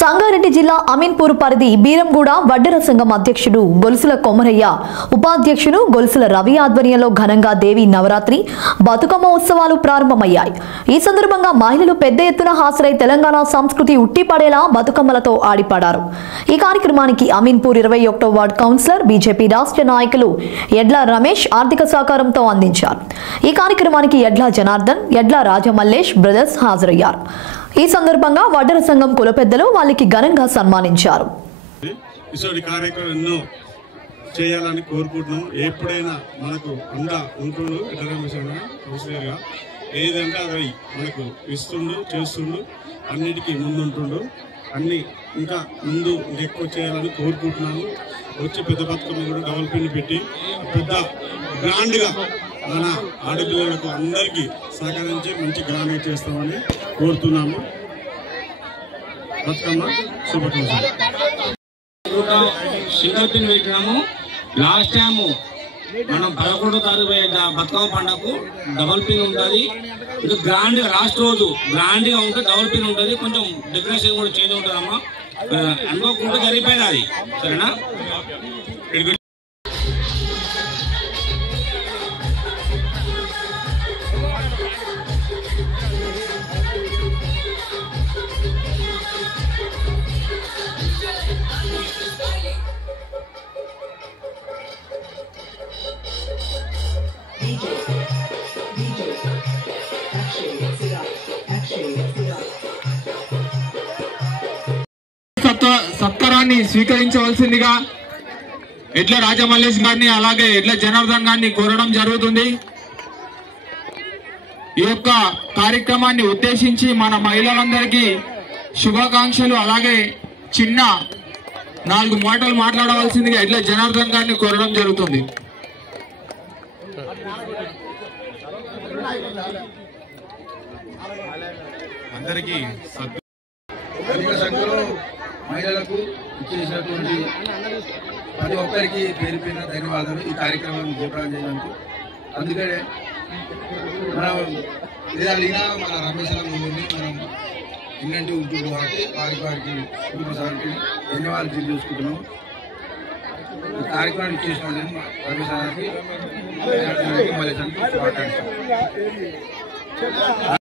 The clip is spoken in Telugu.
సంగారెడ్డి జిల్లా అమీన్పూర్ పరిధి బీరంగూడ వడ్డెర సంఘం అధ్యక్షుడు గొలుసుల కొమరయ్య, ఉపాధ్యక్షుడు గొలుసుల రవి ఆధ్వర్యంలో ఘనంగా దేవి నవరాత్రి బతుకమ్మ ఉత్సవాలు ప్రారంభమయ్యాయి. ఈ సందర్భంగా మహిళలు పెద్ద ఎత్తున హాజరై తెలంగాణ సంస్కృతి ఉట్టిపడేలా బతుకమ్మలతో ఆడిపాడారు. ఈ కార్యక్రమానికి అమీన్పూర్ 21వ వార్డు కౌన్సిలర్, బీజేపీ రాష్ట్ర నాయకులు ఎడ్ల రమేష్ ఆర్థిక సహకారంతో అందించారు. ఈ కార్యక్రమానికి ఎడ్ల జనార్దన్, ఎడ్ల రాజమల్లేష్ బ్రదర్స్ హాజరయ్యారు. ఈ సందర్భంగా వడ్డెర సంఘం కుల పెద్దలు వాళ్ళకి ఘనంగా సన్మానించారు. చేయాలని కోరుకుంటున్నాం. ఎప్పుడైనా మనకు అందా ఉంటుండు కౌన్సిలర్గా, ఏదంటే అది మనకు ఇస్తుండు, చేస్తుండు, అన్నిటికీ ముందుంటుండు. అన్ని ఇంకా ముందు ఎక్కువ చేయాలని కోరుకుంటున్నాము. వచ్చి పెద్ద బతుకమ్మ కూడా డెవలప్మెంట్ పెట్టి పెద్ద గ్రాండ్గా మన ఆడపిల్లలకు అందరికీ సహకరించి మంచి గ్రాండ్గా చేస్తామని కోరుతున్నాము. బతుకమ్మ శుభాకాంక్షలు. సింగల్ పిన్ పెట్టినాము. లాస్ట్ టైం మనం 11వ తారీఖు బతుకమ్మ పండుగకు డబల్ పిన్ ఉంటుంది. ఇది గ్రాండ్ లాస్ట్ రోజు గ్రాండ్ గా ఉంటుంది, డబల్ పిన్ ఉంటుంది. కొంచెం డెకరేషన్ కూడా చేంజ్ ఉంటుందమ్మా. అనుకోకుండా జరిగిపోయింది అది, సరేనా? సత్కారాన్ని స్వీకరించవలసిందిగా ఎడ్ల రాజమల్లేష్ గారిని, అలాగే ఎడ్ల జనార్దన్ గారిని కోరడం జరుగుతుంది. ఈ యొక్క కార్యక్రమాన్ని ఉద్దేశించి మన మహిళలందరికీ శుభాకాంక్షలు, అలాగే చిన్న 4 మాటలు మాట్లాడవలసిందిగా ఎడ్ల జనార్దన్ గారిని కోరడం జరుగుతుంది. అందరికీ అధిక సంఖ్యలో మహిళలకు ఇచ్చేసినటువంటి ప్రతి ఒక్కరికి పేరు పేరున ధన్యవాదాలు. ఈ కార్యక్రమాన్ని జయప్రదం చేయడానికి అందుకనే మనం లేదా మన రమేష్ ముందు మనం ఇన్నంటి ఉంటుంది కాబట్టి వారికి కుటుంబ సభ్యులకి ధన్యవాదాలు తెలియజేసుకుంటున్నాం. ఈ కార్యక్రమాన్ని ఇచ్చేసిన రమేష్ గారికి మళ్ళీ శుభాకాంక్షలు.